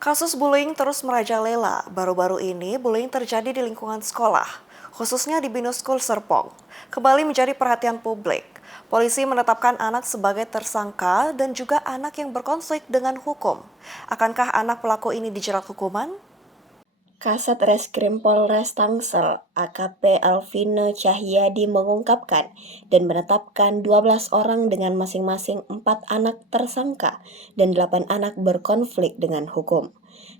Kasus bullying terus merajalela. Baru-baru ini bullying terjadi di lingkungan sekolah, khususnya di Binus School Serpong. Kembali menjadi perhatian publik. Polisi menetapkan anak sebagai tersangka dan juga anak yang berkonflik dengan hukum. Akankah anak pelaku ini dijerat hukuman? Kasat Reskrim Polres Tangsel, AKP Alvino Cahyadi mengungkapkan dan menetapkan 12 orang dengan masing-masing 4 anak tersangka dan 8 anak berkonflik dengan hukum.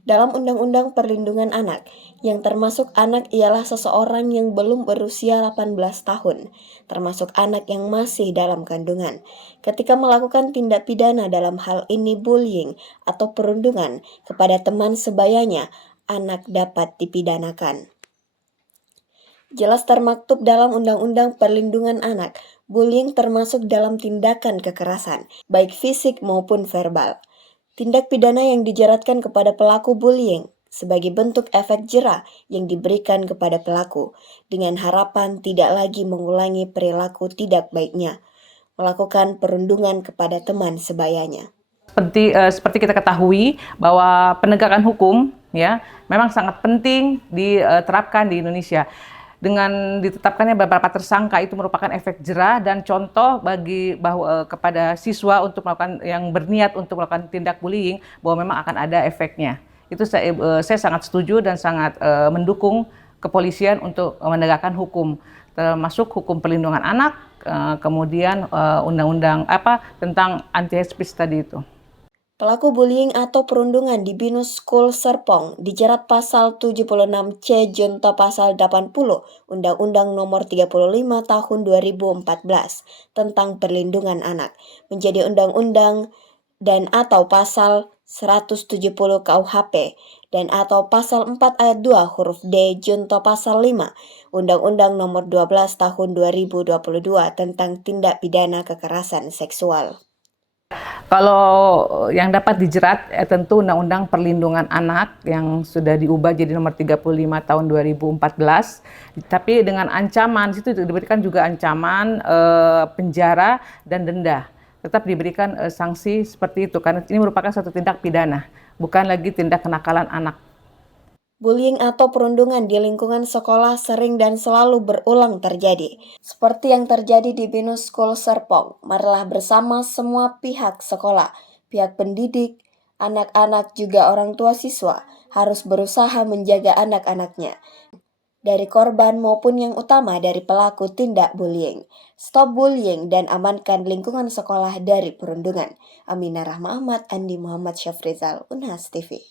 Dalam Undang-Undang Perlindungan Anak, yang termasuk anak ialah seseorang yang belum berusia 18 tahun, termasuk anak yang masih dalam kandungan. Ketika melakukan tindak pidana dalam hal ini bullying atau perundungan kepada teman sebayanya, anak dapat dipidanakan. Jelas termaktub dalam Undang-Undang Perlindungan Anak, bullying termasuk dalam tindakan kekerasan, baik fisik maupun verbal. Tindak pidana yang dijeratkan kepada pelaku bullying sebagai bentuk efek jera yang diberikan kepada pelaku, dengan harapan tidak lagi mengulangi perilaku tidak baiknya, melakukan perundungan kepada teman sebayanya. Seperti kita ketahui bahwa penegakan hukum ya memang sangat penting diterapkan di Indonesia. Dengan ditetapkannya beberapa tersangka itu merupakan efek jera dan contoh bagi kepada siswa untuk melakukan yang berniat untuk melakukan tindak bullying bahwa memang akan ada efeknya. Itu saya sangat setuju dan sangat mendukung kepolisian untuk menegakkan hukum, termasuk hukum perlindungan anak, kemudian undang-undang tentang anti hate speech tadi itu. Pelaku bullying atau perundungan di Binus School Serpong dijerat pasal 76C junto pasal 80 Undang-Undang Nomor 35 Tahun 2014 tentang Perlindungan Anak menjadi undang-undang dan atau pasal 170 KUHP dan atau pasal 4 ayat 2 huruf D junto pasal 5 Undang-Undang Nomor 12 Tahun 2022 tentang Tindak Pidana Kekerasan Seksual. Kalau yang dapat dijerat tentu Undang-Undang Perlindungan Anak yang sudah diubah jadi nomor 35 tahun 2014. Tapi dengan ancaman, situ diberikan juga ancaman penjara dan denda. Tetap diberikan sanksi seperti itu karena ini merupakan satu tindak pidana, bukan lagi tindak kenakalan anak. Bullying atau perundungan di lingkungan sekolah sering dan selalu berulang terjadi. Seperti yang terjadi di Binus School Serpong, marilah bersama semua pihak sekolah, pihak pendidik, anak-anak juga orang tua siswa harus berusaha menjaga anak-anaknya dari korban maupun yang utama dari pelaku tindak bullying. Stop bullying dan amankan lingkungan sekolah dari perundungan. Aminah Rahma Ahmad, Andi Muhammad Syafrizal, Unhas TV.